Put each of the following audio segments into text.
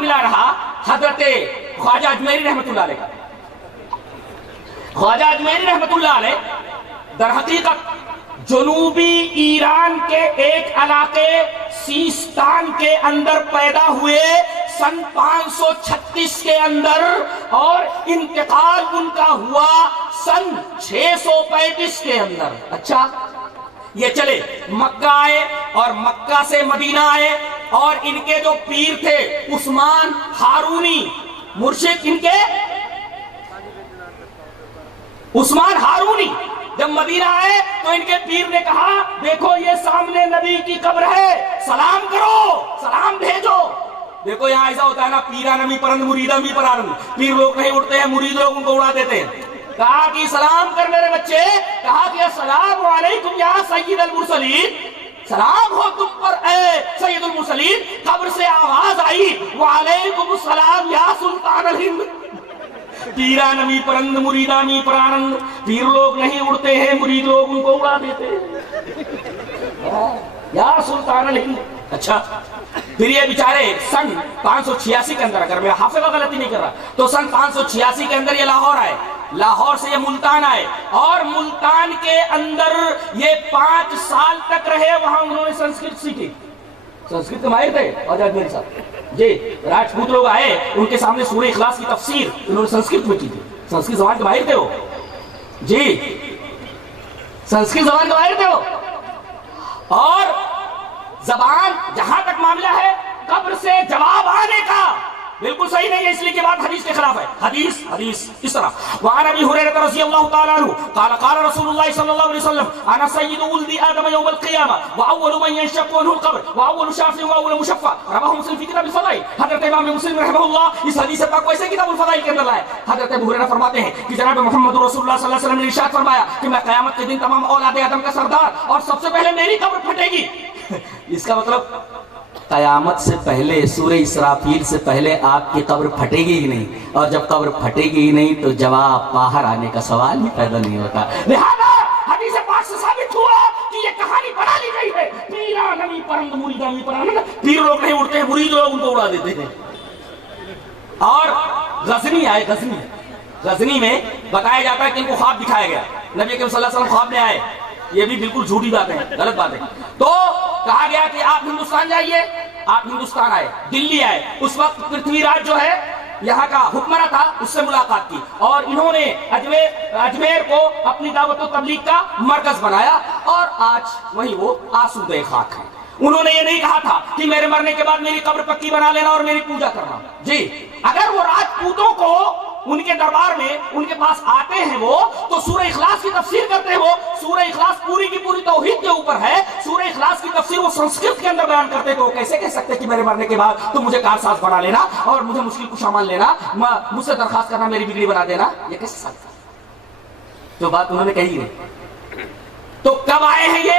معاملہ رہا حضرت خواجہ اجمیری رحمت اللہ علیہ کا. خواجہ اجمیری رحمت اللہ علیہ در حقیقت جنوبی ایران کے ایک علاقے سیستان کے اندر پیدا ہوئے سن 536 کے اندر، اور انتقال ان کا ہوا سن 635 کے اندر. اچھا یہ چلے مکہ آئے اور مکہ سے مدینہ آئے، اور ان کے جو پیر تھے عثمان ہارونی مرشد، ان کے عثمان ہارونی جب مدینہ آئے تو ان کے پیر نے کہا دیکھو یہ سامنے نبی کی قبر ہے، سلام کرو، سلام بھیجو. دیکھو یہاں ایسا ہوتا ہے نا، پیرا نمی پرند مریدہ می پرارند، پیر لوگ نہیں اڑتے ہیں، مرید لوگ ان کو اڑا دیتے ہیں. کہا کہ سلام کر میرے بچے، کہا کہ السلام علیکم یا سید المرسلین، سلام ہو تم پر اے سید المرسلین. قبر سے آواز آئی وعلیکم السلام یا سلطان الہند. پیرا نمی پرند مریدہ می پرانند، پیر لوگ نہیں اڑتے ہیں، مرید لوگ ان کو اڑا دیتے ہیں یا سلطان الہند. اچھا پھر یہ بیچارے سن 586 کے اندر، اگر میں حافظہ غلطی نہیں کر رہا تو سن 586 کے اندر یہ لاہور آئے، لاہور سے یہ ملتان آئے، اور ملتان کے اندر یہ 5 سال تک رہے. وہاں انہوں نے سنسکرت سیکھی، سنسکرت کے ماہر تھے اور اجمیری صاحب جی. راجپوت لوگ آئے، ان کے سامنے سورہ اخلاص کی تفسیر انہوں نے سنسکرت میں کی تھی. سنسکرت زبان کے ماہر تھے وہ جی، سنسکرت زبان کے ماہر تھے وہ. اور زبان جہاں تک معاملہ ہے قبر سے جواب آنے کا بالکل صحیح نہیں ہے، اس لیے کہ بات حدیث کے خلاف ہے. حدیث اس طرح وعن ابی ہریرہ رضی اللہ تعالی عنہ قال قال رسول اللہ صلی اللہ علیہ وسلم انا سید ولد آدم یوم القیامہ واول من ينشق عنه القبر واول شافع واول مشفع. رواه مسلم فی کتاب الفضائل. حضرت امام مسلم رحمہ اللہ اس حدیث پاک کو ایسے کتاب الفضائل کے اندر لائے. حضرت ابو ہریرہ فرماتے ہیں کہ جناب محمد رسول اللہ صلی اللہ علیہ وسلم نے ارشاد فرمایا کہ میں قیامت کے دن تمام اولاد آدم کا سردار، اور سب سے پہلے میری قبر پھٹے گی. اس کا مطلب قیامت سے پہلے سورہ اسرافیل سے پہلے آپ کی قبر پھٹے گی ہی نہیں، اور جب قبر پھٹے گی ہی نہیں تو جواب باہر آنے کا سوال ہی پیدا نہیں ہوتا. لہذا حدیث پاک سے ثابت ہوا کہ یہ کہانی بنا لی گئی ہے. پیرا نمی پرند مریدہ می پرانند، پیر لوگ نہیں اڑتے ہیں، مرید لوگ ان کو اڑا دیتے ہیں. اور غزنی آئے، غزنی میں بتایا جاتا ہے کہ ان کو خواب دکھایا گیا، نبی کریم صلی اللہ علیہ وسلم خواب میں آئے. یہ بھی بالکل جھوٹی بات ہے، غلط بات ہے. تو کہا گیا کہ آپ ہندوستان جائیے. آپ ہندوستان آئے، دلی آئے. اس وقت پرتھوی راج جو ہے یہاں کا حکمراں تھا، اس سے ملاقات کی، اور انہوں نے اجمیر کو اپنی دعوت و تبلیغ کا مرکز بنایا، اور آج وہی وہ آسودہ خاک ہیں. انہوں نے یہ نہیں کہا تھا کہ میرے مرنے کے بعد میری قبر پکی بنا لینا اور میری پوجا کرنا. جی اگر وہ راجپوتوں کو ان کے دربار میں ان کے پاس آتے ہیں وہ تو سورہ اخلاص کی تفسیر کرتے ہیں. وہ سورہ اخلاص پوری کی پوری توحید کے اوپر ہے. سورہ اخلاص کی تفسیر وہ سنسکرت کے اندر بیان کرتے تو وہ کیسے کہہ سکتے کہ میرے مرنے کے بعد تو مجھے کارساز بنا لینا اور مجھے مشکل کشا مان لینا، مجھ سے درخواست کرنا، میری بگڑی بنا دینا. یہ کیسے سکتا؟ جو بات انہوں نے کہی ہے. تو کب آئے ہیں یہ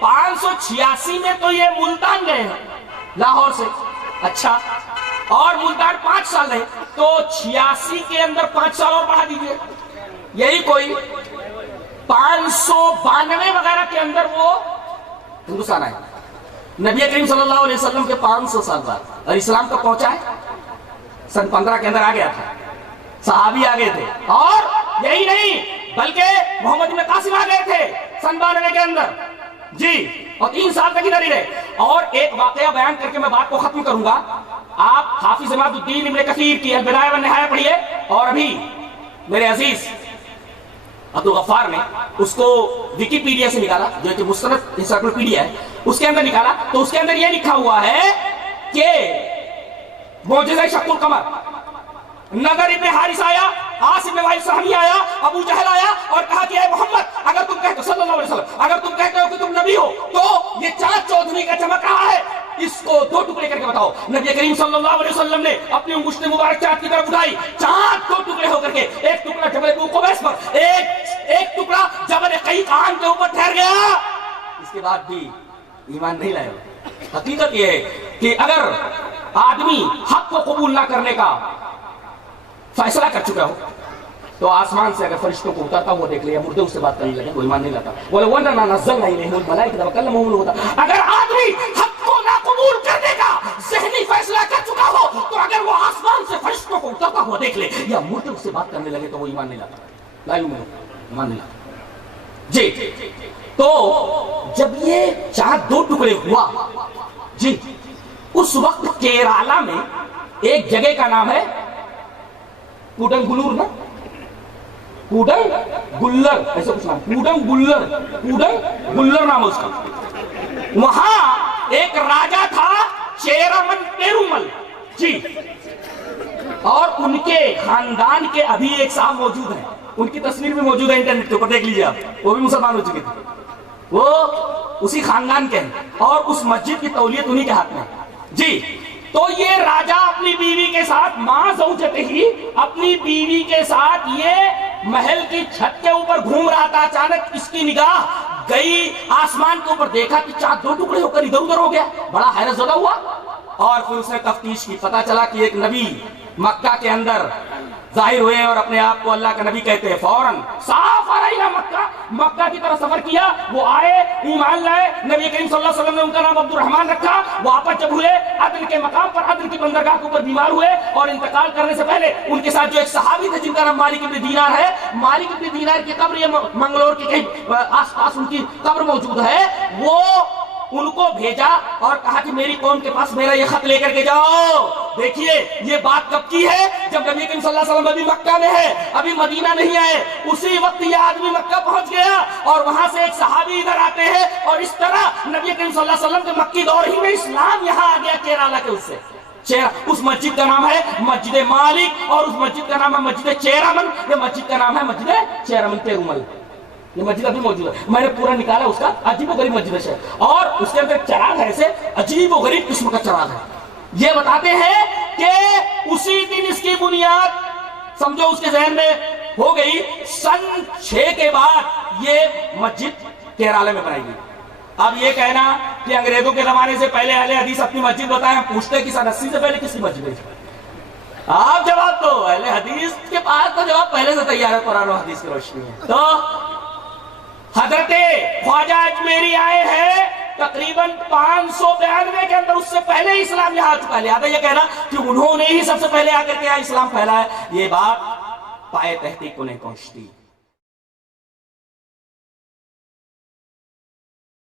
586 میں تو یہ ملتان گئے ہیں لاہور سے. اچھا، اور ملتان 5 سال رہے، تو 86 کے اندر 5 سال اور پڑھا دیجئے، یہی کوئی 592 وغیرہ کے اندر وہ ہندوستان آئے. نبی کریم صلی اللہ علیہ وسلم کے 500 سال بعد. اور اسلام کب پہنچا ہے؟ سن 15 کے اندر آ گیا تھا. صحابی آ گئے تھے، اور یہی نہیں بلکہ محمد بن قاسم آ گئے تھے سن 92 کے اندر جی، اور 3 سال تک ادھر ہی رہے. اور ایک واقعہ بیان کر کے میں بات کو ختم کروں گا. آپ حافظ عماد الدین ابن کثیر کی البدایہ والنہایہ پڑھیے، اور ابھی میرے عزیز عبدالغفار نے اس کو ویکیپیڈیا سے نکالا، جو کہ مستند انسائکلوپیڈیا ہے، اس کے اندر نکالا. تو اس کے اندر یہ لکھا ہوا ہے کہ معجزہ شق القمر، نظر ابن حارث آیا، عاصم بن وائل سہمی آیا، ابو جہل آیا اور کہا کہ اے محمد اگر تم کہتے ہو صلی اللہ علیہ وسلم، اگر تم کہتے ہو کہ تم نبی ہو تو یہ چاند چودھری کا چمک رہا ہے، اس کو 2 ٹکڑے کر کے بتاؤ. نبی کریم صلی اللہ علیہ وسلم نے اپنی انگشت مبارک چاند کی طرف اٹھائی، چاند 2 ٹکڑے ہو کر کے، ایک ٹکڑا جبل ابو قبیس پر، ایک ٹکڑا جبل قیقان کے اوپر ٹھہر گیا. اس کے بعد بھی ایمان نہیں لائے. حقیقت یہ ہے کہ اگر آدمی حق کو قبول نہ کرنے کا فیصلہ کر چکا ہو تو آسمان سے اگر فرشتوں کو اترتا وہ دیکھ لیا، مردے اس سے بات کرنے لگے، وہ ایمان نہیں لاتا. وَلَوْ أَنَّنَا نَزَّلْنَا إِلَيْهِمُ الْمَلَائِكَةَ وَكَلَّمَهُمُ الْمَوْتَىٰ. اگر آدمی حق کو ناقبول کرنے کا ذہنی فیصلہ ہوا دیکھ لے، یا منہ سے اس سے بات کرنے لگے تو وہ ایمان نہیں لاتا، لا یؤمن، ایمان نہیں لاتا جی۔ تو جب یہ چاند دو ٹکڑے ہوا جی، اس وقت کیرالا میں ایک جگہ کا نام ہے کوڈنگلور نا، کوڈنگلر ایسا کچھ نام، کوڈنگلر نام اس کا۔ وہاں ایک راجا تھا چیرامن پیرومل جی، اور ان کے خاندان کے ابھی ایک صاحب موجود ہیں، ان کی تصویر بھی موجود ہے انٹرنیٹ کے اوپر، دیکھ لیجیے آپ، وہ بھی مسلمان ہو چکے تھے، وہ اسی خاندان کے ہیں، اور اس مسجد کی تولیت انہی کے ہاتھ میں جی۔ تو یہ راجہ اپنی بیوی کے ساتھ، ماں زوجتے ہی اپنی بیوی کے ساتھ یہ محل کی چھت کے اوپر گھوم رہا تھا، اچانک اس کی نگاہ گئی آسمان کے اوپر، دیکھا کہ چاند دو ٹکڑے ہو کر ادھر ادھر ہو گیا، بڑا حیرت زدہ ہوا، اور پھر اس نے تفتیش کی، پتا چلا کہ ایک نبی مکہ کے اندر ظاہر ہوئے اور اپنے آپ کو اللہ کا نبی کہتے ہیں، فوراً صاف آرہا مکہ کی طرف سفر کیا، وہ آئے، ایمان لائے، نبی کریم صلی اللہ علیہ وسلم نے ان کا نام عبد الرحمن رکھا، واپس جب ہوئے عدن کے مقام پر، عدن کی بندرگاہ کے اوپر بیمار ہوئے، اور انتقال کرنے سے پہلے ان کے ساتھ جو ایک صحابی تھے جن کا نام مالک ابن دینار ہے، مالک ابن دینار کی قبر یہ منگلور کے کہیں آس پاس ان کی قبر موجود ہے، وہ ان کو بھیجا اور کہا کہ میری قوم کے پاس میرا یہ خط لے کر کے جاؤ۔ دیکھیے یہ بات کب کی ہے؟ جب نبی کریم صلی اللہ علیہ وسلم ابھی مکہ میں ہے، ابھی مدینہ نہیں آئے، اسی وقت یہ آدمی مکہ پہنچ گیا، اور وہاں سے ایک صحابی ادھر آتے ہیں، اور اس طرح نبی کریم صلی اللہ علیہ وسلم کے مکی دور ہی میں اسلام یہاں آ گیا کیرالا کے اس سے۔ اس مسجد کا نام ہے مسجد مالک، اور اس مسجد کا نام ہے مسجد چیرامن، یہ مسجد کا نام ہے مسجد چیرامن پیرومل، یہ مسجد ابھی موجود ہے، میں نے پورا نکالا اس کا، عجیب و غریب مسجد ہے، اور اس کے اندر چراغ ہے، ایسے عجیب و غریب قسم کا چراغ ہے۔ یہ بتاتے ہیں کہ اسی دن اس کی بنیاد سمجھو اس کے ذہن میں ہو گئی، سن 6 کے بعد یہ مسجد کیرالہ میں بنائی گئی۔ اب یہ کہنا کہ انگریزوں کے زمانے سے پہلے اہل حدیث اپنی مسجد بتائیں، پوچھتے کہ سن 80 سے پہلے کس کی مسجد ہے؟ آپ جواب دو، اہل حدیث کے پاس تو جواب پہلے سے تیار ہے قرآن و حدیث کی روشنی میں۔ تو حضرت خواجہ اجمیری آئے ہیں تقریباً 592 کے اندر، اس سے پہلے اسلام یہاں آ چکا ہے، لہذا یہ کہنا کہ انہوں نے ہی سب سے پہلے آ کر کے اسلام پھیلا ہے، یہ بات پائے تحقیق کو نہیں پہنچتی۔